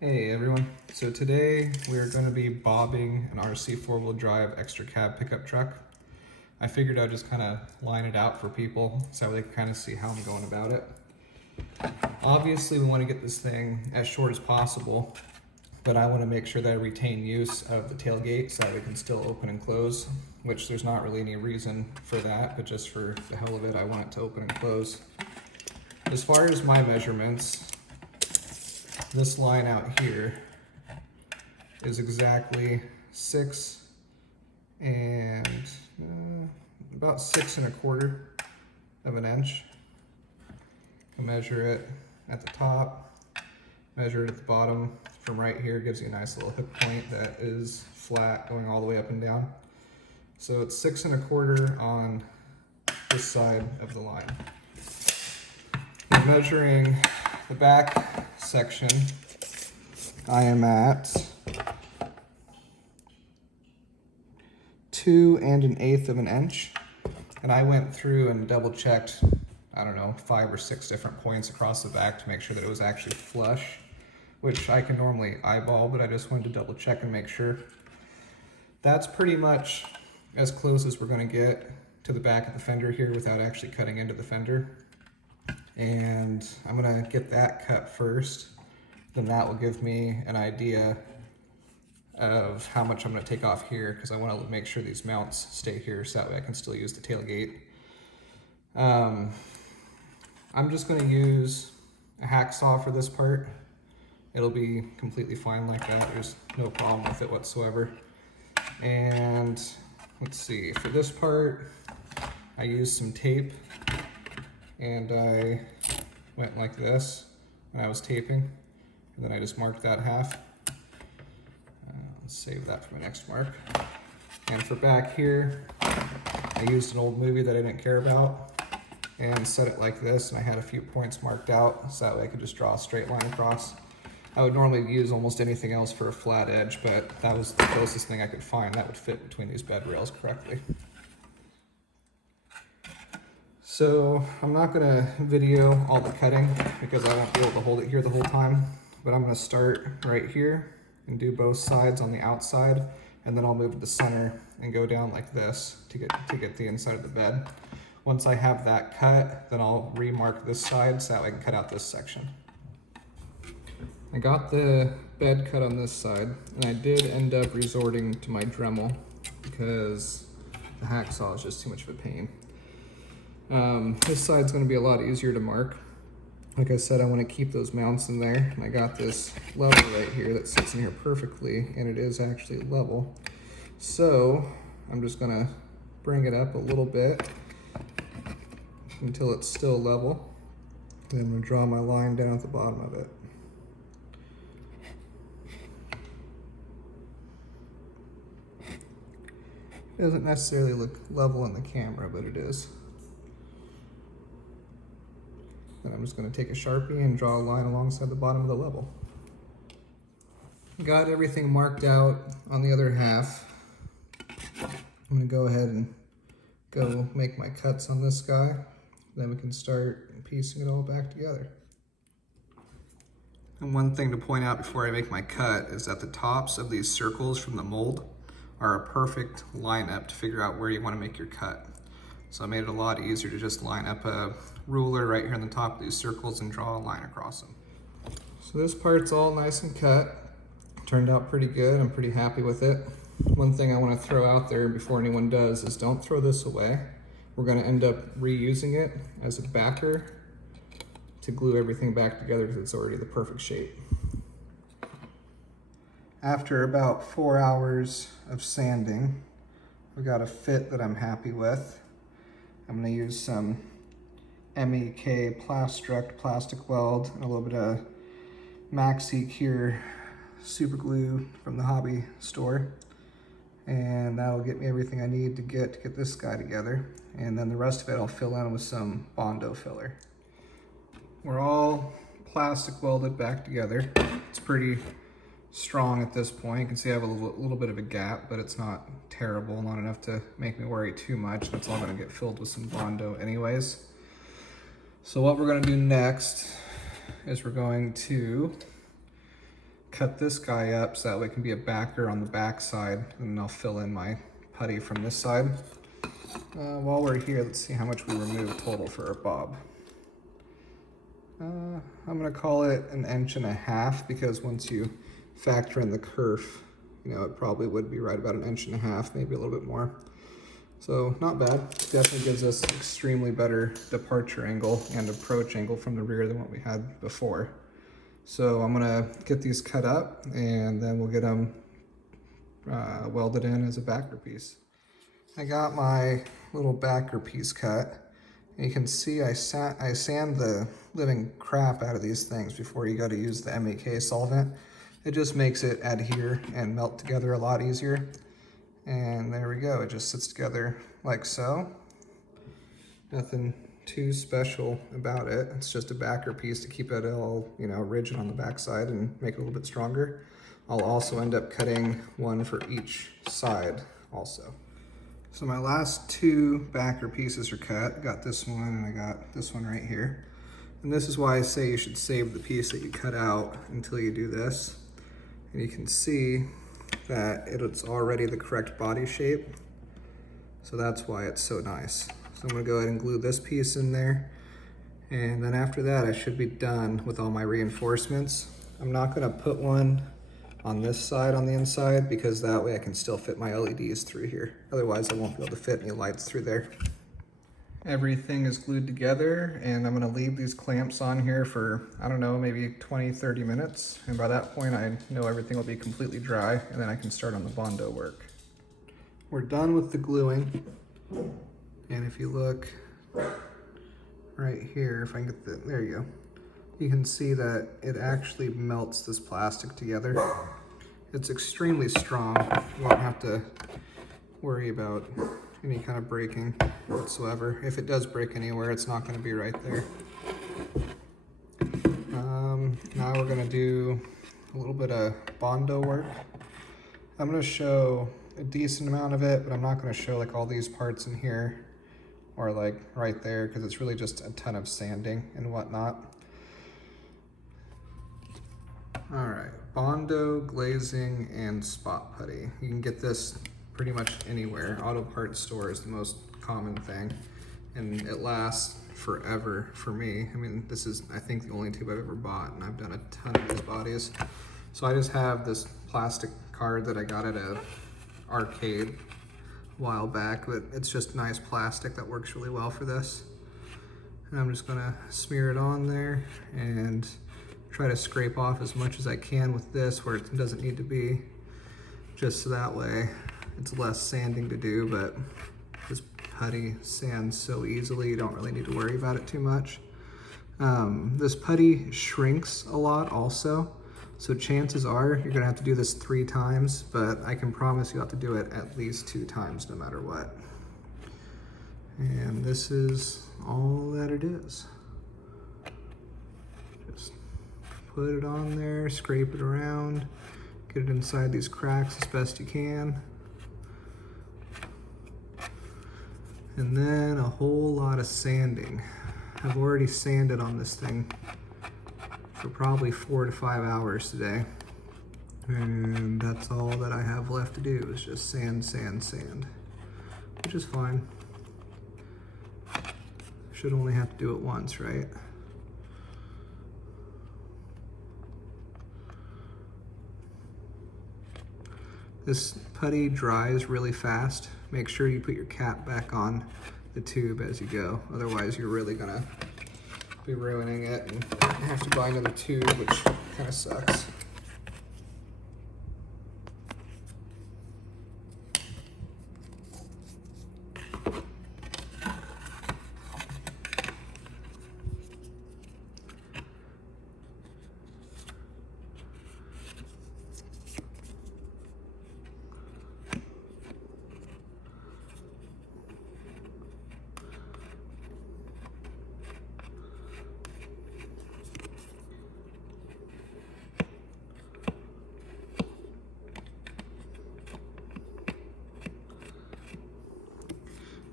Hey everyone, so today we're going to be bobbing an Rc4 wheel drive extra cab pickup truck. I figured I'd just kind of line it out for people so they can kind of see how I'm going about it. Obviously we want to get this thing as short as possible, but I want to make sure that I retain use of the tailgate so that it can still open and close, which there's not really any reason for that, but just for the hell of it, I want it to open and close. As far as my measurements, this line out here is exactly 6 and about 6 1/4 of an inch. I measure it at the top, measure it at the bottom. From right here gives you a nice little hook point that is flat going all the way up and down. So it's 6 1/4 on this side of the line. I'm measuring the back section. I am at 2 1/8 of an inch, and I went through and double checked, I don't know, 5 or 6 different points across the back to make sure that it was actually flush, which I can normally eyeball, but I just wanted to double check and make sure. That's pretty much as close as we're going to get to the back of the fender here without actually cutting into the fender. And I'm going to get that cut first, then that will give me an idea of how much I'm going to take off here, because I want to make sure these mounts stay here so that way I can still use the tailgate. I'm just going to use a hacksaw for this part. It'll be completely fine like that. There's no problem with it whatsoever. And let's see, for this part I used some tape and I went like this when I was taping, and then I just marked that half. Let's save that for my next mark. And for back here, I used an old movie that I didn't care about and set it like this, and I had a few points marked out so that way I could just draw a straight line across. I would normally use almost anything else for a flat edge, but that was the closest thing I could find that would fit between these bed rails correctly. So I'm not going to video all the cutting because I won't be able to hold it here the whole time, but I'm going to start right here and do both sides on the outside, and then I'll move to the center and go down like this to get the inside of the bed. Once I have that cut, then I'll remark this side so that I can cut out this section. I got the bed cut on this side, and I did end up resorting to my Dremel because the hacksaw is just too much of a pain. This side's going to be a lot easier to mark. Like I said, I want to keep those mounts in there, and I got this level right here that sits in here perfectly, and it is actually level. So I'm just going to bring it up a little bit until it's still level. Then I'm going to draw my line down at the bottom of it. It doesn't necessarily look level in the camera, but it is. Then I'm just going to take a Sharpie and draw a line alongside the bottom of the level. Got everything marked out on the other half. I'm going to go ahead and go make my cuts on this guy. Then we can start piecing it all back together. And one thing to point out before I make my cut is that the tops of these circles from the mold are a perfect lineup to figure out where you want to make your cut. So I made it a lot easier to just line up a ruler right here on the top of these circles and draw a line across them. So this part's all nice and cut. Turned out pretty good. I'm pretty happy with it. One thing I want to throw out there before anyone does is don't throw this away. We're going to end up reusing it as a backer to glue everything back together because it's already the perfect shape. After about 4 hours of sanding, we got a fit that I'm happy with. I'm going to use some MEK Plastruct plastic weld and a little bit of Maxi Cure super glue from the hobby store, and that'll get me everything I need to get this guy together. And then the rest of it I'll fill in with some Bondo filler. We're all plastic welded back together. It's pretty strong at this point. You can see I have a little bit of a gap, but it's not terrible, not enough to make me worry too much. It's all going to get filled with some Bondo anyways. So what we're going to do next is we're going to cut this guy up so that way it can be a backer on the back side, and then I'll fill in my putty from this side. While we're here, let's see how much we remove total for our bob. I'm gonna call it 1.5 inches because once you factor in the kerf, you know, it probably would be right about 1.5 inches, maybe a little bit more. So not bad. Definitely gives us extremely better departure angle and approach angle from the rear than what we had before. So I'm gonna get these cut up and then we'll get them welded in as a backer piece. I got my little backer piece cut. And you can see I sand the living crap out of these things before you go to use the MEK solvent. It just makes it adhere and melt together a lot easier. And there we go, it just sits together like so. Nothing too special about it. It's just a backer piece to keep it all, you know, rigid on the backside and make it a little bit stronger. I'll also end up cutting one for each side also. So my last two backer pieces are cut. I got this one and I got this one right here. And this is why I say you should save the piece that you cut out until you do this. And you can see that it's already the correct body shape. So that's why it's so nice. So I'm gonna go ahead and glue this piece in there. And then after that, I should be done with all my reinforcements. I'm not gonna put one on this side on the inside because that way I can still fit my LEDs through here. Otherwise I won't be able to fit any lights through there. Everything is glued together and I'm gonna leave these clamps on here for, I don't know, maybe 20-30 minutes. And by that point I know everything will be completely dry and then I can start on the Bondo work. We're done with the gluing. And if you look right here, if I can get the, there you go. You can see that it actually melts this plastic together. It's extremely strong. You won't have to worry about any kind of breaking whatsoever. If it does break anywhere, it's not going to be right there. Now we're going to do a little bit of Bondo work. I'm going to show a decent amount of it, but I'm not going to show like all these parts in here or like right there because it's really just a ton of sanding and whatnot. All right, Bondo, glazing, and spot putty. You can get this pretty much anywhere. Auto parts store is the most common thing, and it lasts forever for me. I mean, this is, I think, the only tube I've ever bought, and I've done a ton of these bodies. So I just have this plastic card that I got at a arcade a while back, but it's just nice plastic that works really well for this. And I'm just gonna smear it on there and try to scrape off as much as I can with this where it doesn't need to be, just so that way it's less sanding to do, but this putty sands so easily you don't really need to worry about it too much. This putty shrinks a lot also, so chances are you're gonna have to do this 3 times, but I can promise you have to do it at least 2 times no matter what. And this is all that it is. Just put it on there, scrape it around, get it inside these cracks as best you can. And then a whole lot of sanding. I've already sanded on this thing for probably 4 to 5 hours today. And that's all that I have left to do is just sand, sand, sand, which is fine. Should only have to do it once, right? This putty dries really fast. Make sure you put your cap back on the tube as you go. Otherwise, you're really gonna be ruining it and have to buy another tube, which kind of sucks.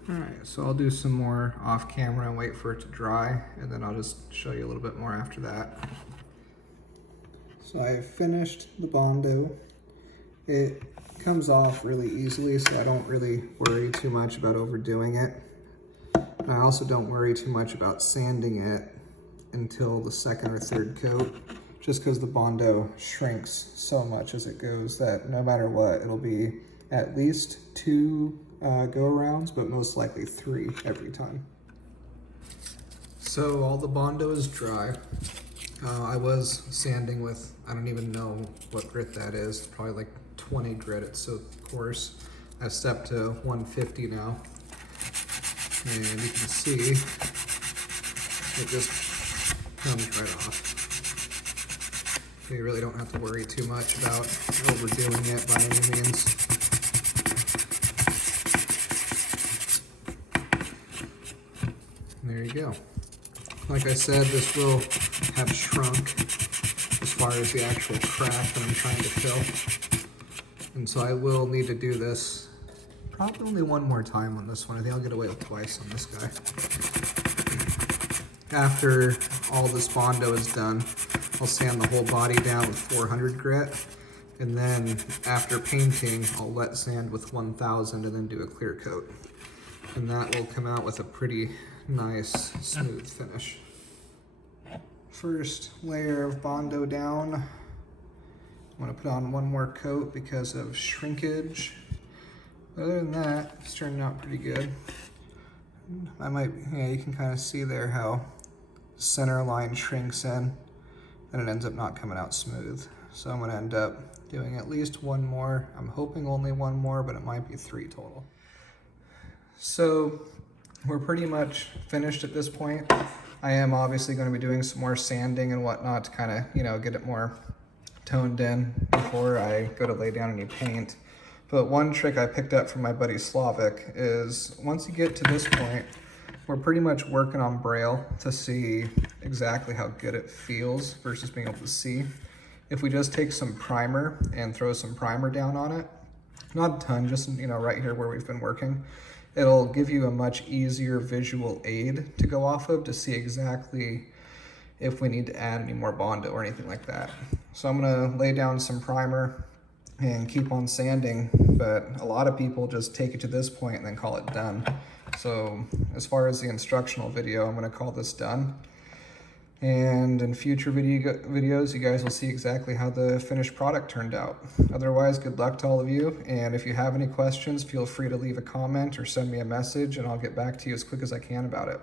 All right, so I'll do some more off camera and wait for it to dry, and then I'll just show you a little bit more after that. So I finished the Bondo. It comes off really easily, so I don't really worry too much about overdoing it. And I also don't worry too much about sanding it until the second or third coat, just because the Bondo shrinks so much as it goes that no matter what, it'll be at least 2 go-arounds, but most likely 3 every time. So all the Bondo is dry. I was sanding with, I don't even know what grit that is, probably like 20 grit, it's so coarse. I've stepped to 150 now, and you can see it just comes right off. So you really don't have to worry too much about overdoing it by any means. There you go. Like I said, this will have shrunk as far as the actual crack that I'm trying to fill. And so I will need to do this probably only one more time on this one. I think I'll get away with twice on this guy. After all this Bondo is done, I'll sand the whole body down with 400 grit. And then after painting, I'll wet sand with 1000 and then do a clear coat. And that will come out with a pretty nice, smooth finish. First layer of Bondo down. I'm gonna put on one more coat because of shrinkage. Other than that, it's turning out pretty good. Yeah, you can kind of see there how the center line shrinks in and it ends up not coming out smooth. So I'm gonna end up doing at least one more. I'm hoping only one more, but it might be 3 total. So we're pretty much finished at this point. I am obviously going to be doing some more sanding and whatnot to kind of, you know, get it more toned in before I go to lay down any paint. But one trick I picked up from my buddy Slavic is once you get to this point, we're pretty much working on braille to see exactly how good it feels versus being able to see. If we just take some primer and throw some primer down on it, not a ton, just, you know, right here where we've been working, it'll give you a much easier visual aid to go off of to see exactly if we need to add any more Bondo or anything like that. So I'm gonna lay down some primer and keep on sanding, but a lot of people just take it to this point and then call it done. So as far as the instructional video, I'm gonna call this done. And in future videos, you guys will see exactly how the finished product turned out. Otherwise, good luck to all of you. And if you have any questions, feel free to leave a comment or send me a message and I'll get back to you as quick as I can about it.